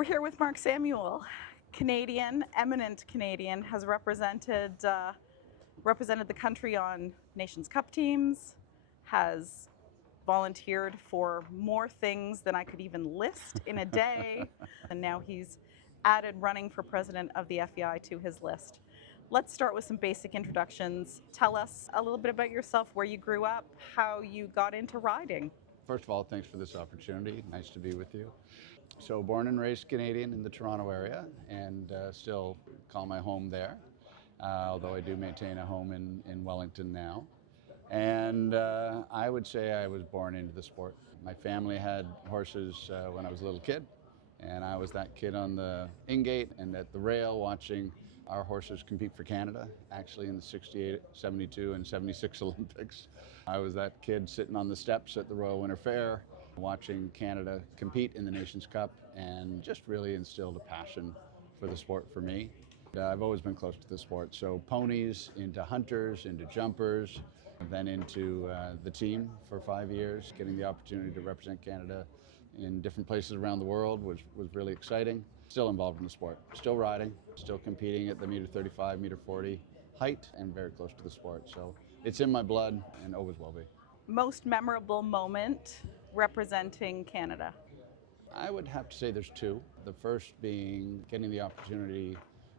We're here with Mark Samuel, Canadian, eminent Canadian, has represented the country on Nations Cup teams, has volunteered for more things than I could even list in a day, and now he's added running for president of the FEI to his list. Let's start with some basic introductions. Tell us a little bit about yourself, where you grew up, how you got into riding. First of all, thanks for this opportunity. Nice to be with you. So born and raised Canadian in the Toronto area, and still call my home there, although I do maintain a home in Wellington now. And I would say I was born into the sport. My family had horses when I was a little kid, and I was that kid on the in-gate and at the rail watching our horses compete for Canada, actually in the 68, 72, and 76 Olympics. I was that kid sitting on the steps at the Royal Winter Fair, watching Canada compete in the Nations Cup, and just really instilled a passion for the sport for me. I've always been close to the sport, so ponies, into hunters, into jumpers, then into the team for 5 years. Getting the opportunity to represent Canada in different places around the world was really exciting. Still involved in the sport, still riding, still competing at the meter 35, meter 40 height, and very close to the sport. So it's in my blood and always will be. Most memorable moment representing Canada? I would have to say there's two. The first being getting the opportunity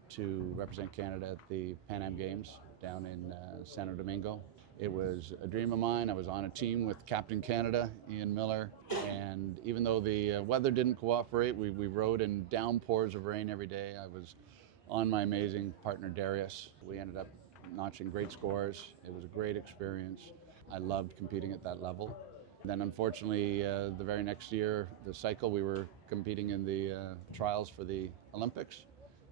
to represent Canada at the Pan Am Games down in Santo Domingo. It was a dream of mine. I was on a team with Captain Canada, Ian Miller, and even though the weather didn't cooperate, we rode in downpours of rain every day. I was on my amazing partner Jerez. We ended up notching great scores. It was a great experience. I loved competing at that level. Then unfortunately, the very next year, the cycle, we were competing in the trials for the Olympics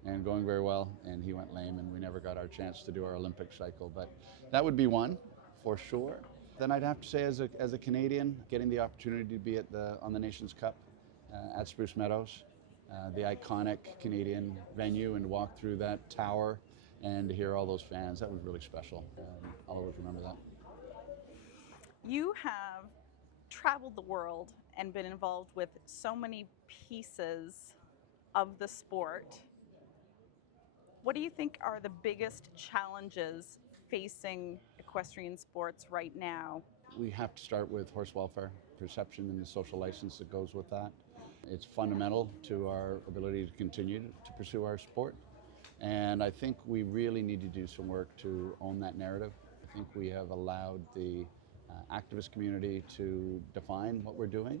and going very well, and he went lame and we never got our chance to do our Olympic cycle. But that would be one, for sure. Then I'd have to say as a Canadian, getting the opportunity to be on the Nations Cup at Spruce Meadows, the iconic Canadian venue, and walk through that tower and to hear all those fans, that was really special. I'll always remember that. You have traveled the world and been involved with so many pieces of the sport. What do you think are the biggest challenges facing equestrian sports right now? We have to start with horse welfare, perception, and the social license that goes with that. It's fundamental to our ability to continue to pursue our sport. And I think we really need to do some work to own that narrative. I think we have allowed the activist community to define what we're doing.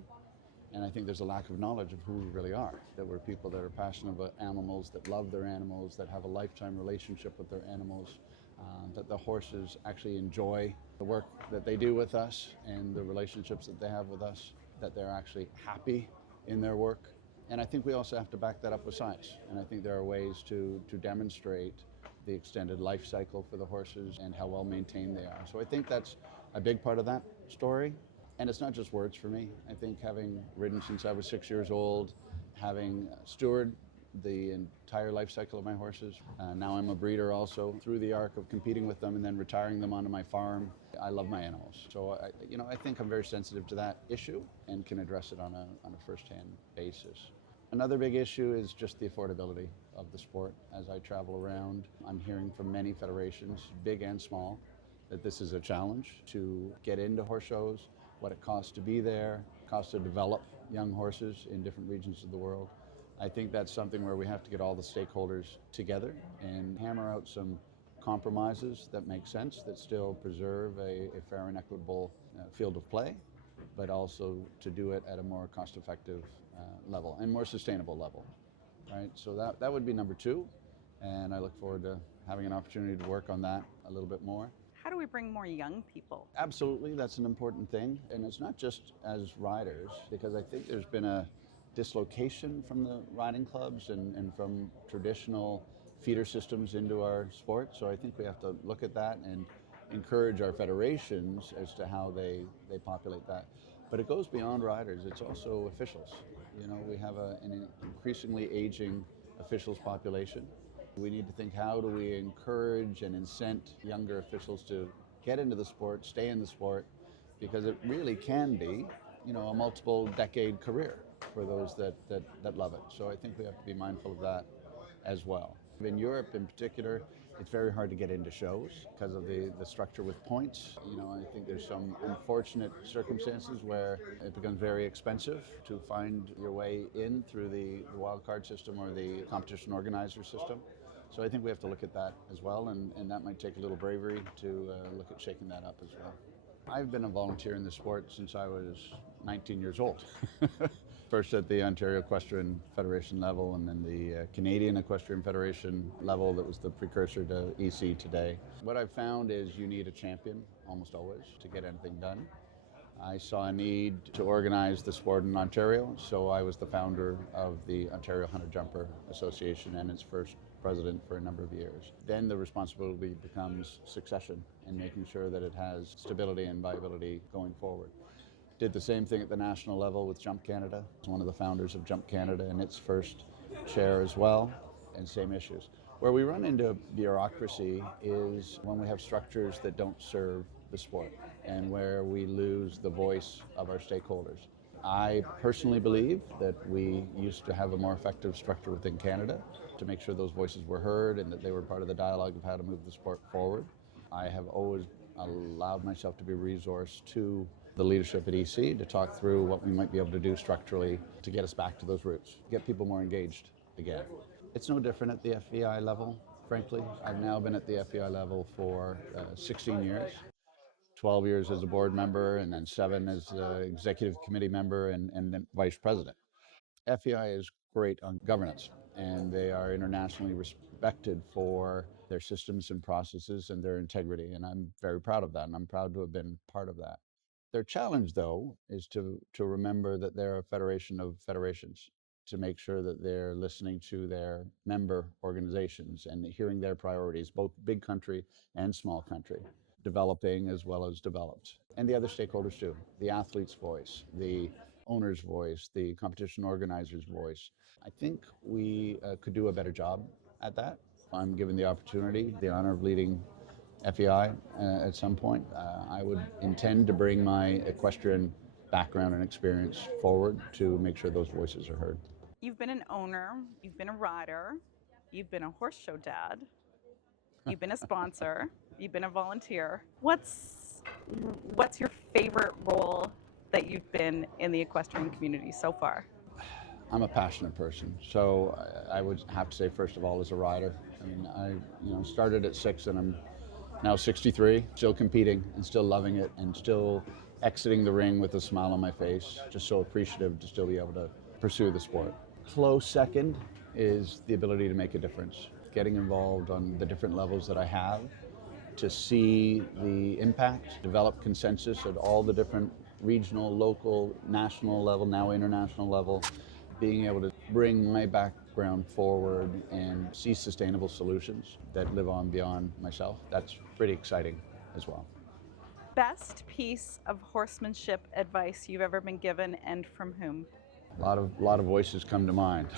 And I think there's a lack of knowledge of who we really are, that we're people that are passionate about animals, that love their animals, that have a lifetime relationship with their animals, that the horses actually enjoy the work that they do with us and the relationships that they have with us, that they're actually happy in their work. And I think we also have to back that up with science. And I think there are ways to demonstrate the extended life cycle for the horses and how well maintained they are. So I think that's a big part of that story. And it's not just words for me. I think having ridden since I was 6 years old, having stewarded the entire life cycle of my horses. Now I'm a breeder also, through the arc of competing with them and then retiring them onto my farm. I love my animals. So I think I'm very sensitive to that issue and can address it on a first-hand basis. Another big issue is just the affordability of the sport. As I travel around, I'm hearing from many federations, big and small, that this is a challenge to get into horse shows, what it costs to be there, costs to develop young horses in different regions of the world. I think that's something where we have to get all the stakeholders together and hammer out some compromises that make sense, that still preserve a fair and equitable field of play, but also to do it at a more cost-effective level and more sustainable level, right? So that would be number two, and I look forward to having an opportunity to work on that a little bit more. How do we bring more young people? Absolutely, that's an important thing. And it's not just as riders, because I think there's been a dislocation from the riding clubs and from traditional feeder systems into our sport. So I think we have to look at that and encourage our federations as to how they populate that. But it goes beyond riders, it's also officials. You know, we have an increasingly aging officials population. We need to think, how do we encourage and incent younger officials to get into the sport, stay in the sport, because it really can be, you know, a multiple decade career. for those that love it. So I think we have to be mindful of that as well. In Europe in particular, it's very hard to get into shows because of the structure with points. I think there's some unfortunate circumstances where it becomes very expensive to find your way in through the wild card system or the competition organizer system. So I think we have to look at that as well, and that might take a little bravery to look at shaking that up as well. I've been a volunteer in the sport since I was 19 years old. First at the Ontario Equestrian Federation level, and then the Canadian Equestrian Federation level that was the precursor to EC today. What I've found is you need a champion almost always to get anything done. I saw a need to organize the sport in Ontario, so I was the founder of the Ontario Hunter Jumper Association and its first president for a number of years. Then the responsibility becomes succession and making sure that it has stability and viability going forward. Did the same thing at the national level with Jump Canada. I was one of the founders of Jump Canada and its first chair as well, and same issues. Where we run into bureaucracy is when we have structures that don't serve the sport and where we lose the voice of our stakeholders. I personally believe that we used to have a more effective structure within Canada to make sure those voices were heard and that they were part of the dialogue of how to move the sport forward. I have always allowed myself to be a resource to the leadership at EC to talk through what we might be able to do structurally to get us back to those roots, get people more engaged again. It's no different at the FEI level, frankly. I've now been at the FEI level for 16 years, 12 years as a board member, and then 7 as executive committee member and then vice president. FEI is great on governance, and they are internationally respected for their systems and processes and their integrity, and I'm very proud of that, and I'm proud to have been part of that. Their challenge, though, is to remember that they're a federation of federations, to make sure that they're listening to their member organizations and hearing their priorities, both big country and small country, developing as well as developed. And the other stakeholders too, the athlete's voice, the owner's voice, the competition organizer's voice. I think we could do a better job at that. I'm given the opportunity, the honor of leading FEI at some point. I would intend to bring my equestrian background and experience forward to make sure those voices are heard. You've been an owner, you've been a rider, you've been a horse show dad, you've been a sponsor, you've been a volunteer. What's your favorite role that you've been in the equestrian community so far? I'm a passionate person, so I would have to say, first of all, as a rider. I mean, I started at 6 and I'm now 63, still competing and still loving it and still exiting the ring with a smile on my face. Just so appreciative to still be able to pursue the sport. Close second is the ability to make a difference. Getting involved on the different levels that I have to see the impact, develop consensus at all the different regional, local, national level, now international level, being able to bring my background forward and see sustainable solutions that live on beyond myself. That's pretty exciting as well. Best piece of horsemanship advice you've ever been given, and from whom? A lot of voices come to mind.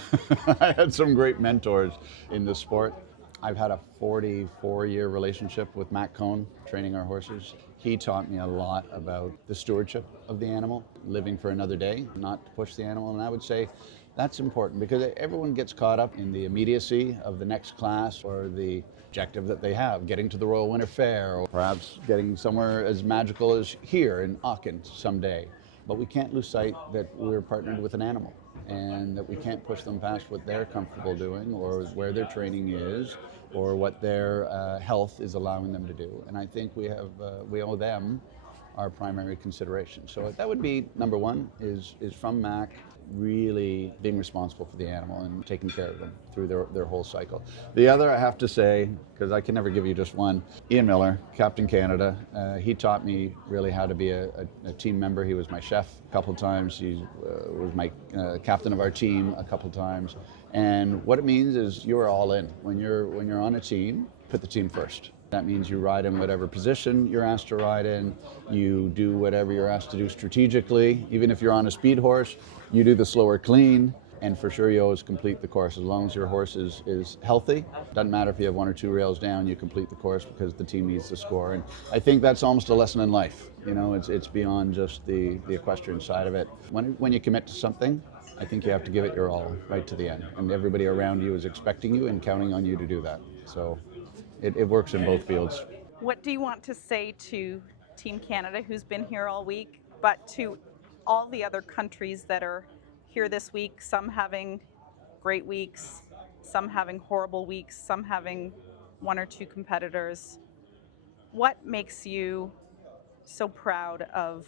I had some great mentors in the sport. I've had a 44-year relationship with Matt Cohn, training our horses. He taught me a lot about the stewardship of the animal, living for another day, not to push the animal. And I would say that's important because everyone gets caught up in the immediacy of the next class or the objective that they have, getting to the Royal Winter Fair or perhaps getting somewhere as magical as here in Aachen someday. But we can't lose sight that we're partnered with an animal and that we can't push them past what they're comfortable doing or where their training is or what their health is allowing them to do. And I think we owe them our primary consideration. So that would be number one, is from Mac, really being responsible for the animal and taking care of them through their whole cycle. The other, I have to say, because I can never give you just one, Ian Miller, Captain Canada, he taught me really how to be a team member. He was my chef a couple times. He was my captain of our team a couple times. And what it means is you're all in. When you're on a team, put the team first. That means you ride in whatever position you're asked to ride in. You do whatever you're asked to do strategically. Even if you're on a speed horse, you do the slower clean. And for sure, you always complete the course. As long as your horse is healthy, doesn't matter if you have 1 or 2 rails down, you complete the course because the team needs to score. And I think that's almost a lesson in life. You know, it's beyond just the equestrian side of it. When you commit to something I think you have to give it your all right to the end. And everybody around you is expecting you and counting on you to do that. So it works in both fields. What do you want to say to Team Canada, who's been here all week, but to all the other countries that are here this week, some having great weeks, some having horrible weeks, some having one or two competitors? What makes you so proud of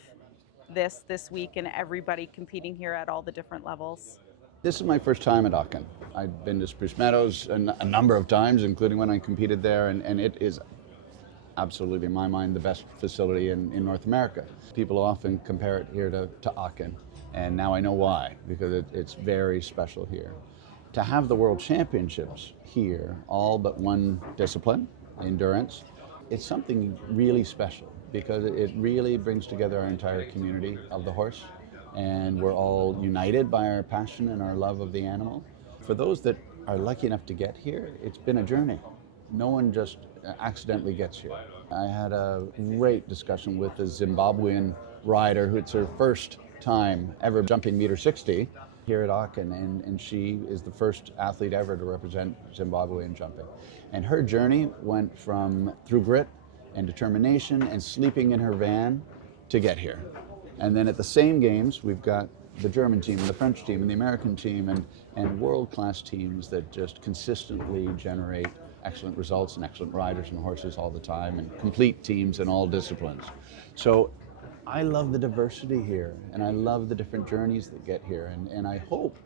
this week and everybody competing here at all the different levels? This is my first time at Aachen. I've been to Spruce Meadows a number of times, including when I competed there, and it is absolutely, in my mind, the best facility in North America. People often compare it here to Aachen, and now I know why, because it's very special here. To have the World Championships here, all but one discipline, endurance, it's something really special because it really brings together our entire community of the horse, and we're all united by our passion and our love of the animal. For those that are lucky enough to get here, it's been a journey. No one just accidentally gets here. I had a great discussion with a Zimbabwean rider who it's her first time ever jumping meter 60 here at Aachen, and she is the first athlete ever to represent Zimbabwe in jumping. And her journey went from through grit and determination and sleeping in her van to get here. And then at the same games, we've got the German team and the French team and the American team and world-class teams that just consistently generate excellent results and excellent riders and horses all the time and complete teams in all disciplines. So I love the diversity here and I love the different journeys that get here, and I hope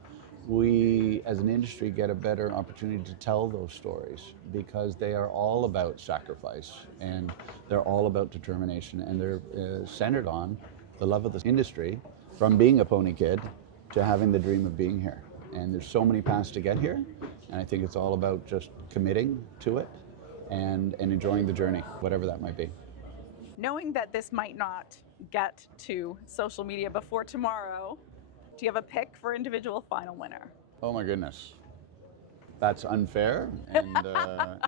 we as an industry get a better opportunity to tell those stories because they are all about sacrifice and they're all about determination, and they're centered on the love of the industry, from being a pony kid to having the dream of being here. And there's so many paths to get here, and I think it's all about just committing to it and enjoying the journey, whatever that might be. Knowing that this might not get to social media before tomorrow, do you have a pick for individual final winner? Oh my goodness. That's unfair, and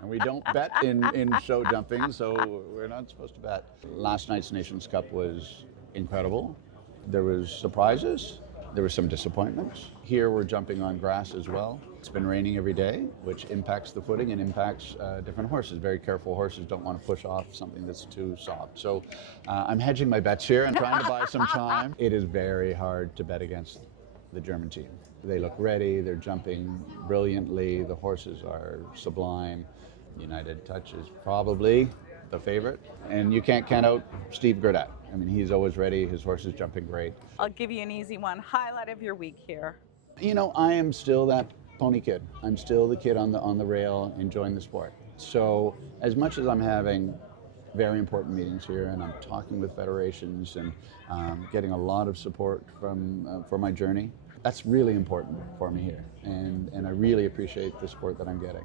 we don't bet in show jumping, so we're not supposed to bet. Last night's Nations Cup was incredible. There was surprises, there were some disappointments. Here we're jumping on grass as well. It's been raining every day, which impacts the footing and impacts different horses. Very careful horses don't want to push off something that's too soft. So I'm hedging my bets here and trying to buy some time. It is very hard to bet against the German team. They look ready, they're jumping brilliantly, the horses are sublime. United Touch is probably the favorite, and you can't count out Steve Gurdat. I mean, he's always ready, his horse is jumping great. I'll give you an easy one. Highlight of your week here. You know, I am still that pony kid. I'm still the kid on the rail enjoying the sport. So as much as I'm having very important meetings here and I'm talking with federations and getting a lot of support for my journey, that's really important for me here, and I really appreciate the support that I'm getting.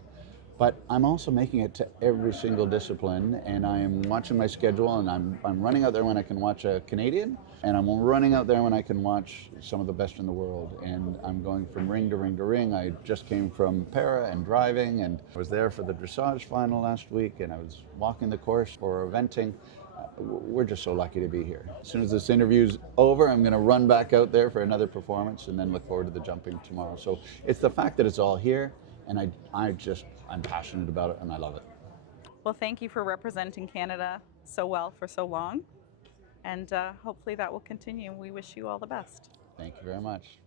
But I'm also making it to every single discipline, and I am watching my schedule, and I'm running out there when I can watch a Canadian, and I'm running out there when I can watch some of the best in the world, and I'm going from ring to ring to ring. I just came from para and driving, and I was there for the dressage final last week, and I was walking the course for eventing. We're just so lucky to be here. As soon as this interview's over, I'm going to run back out there for another performance and then look forward to the jumping tomorrow. So it's the fact that it's all here, and I'm passionate about it and I love it. Well, thank you for representing Canada so well for so long, and hopefully that will continue. We wish you all the best. Thank you very much.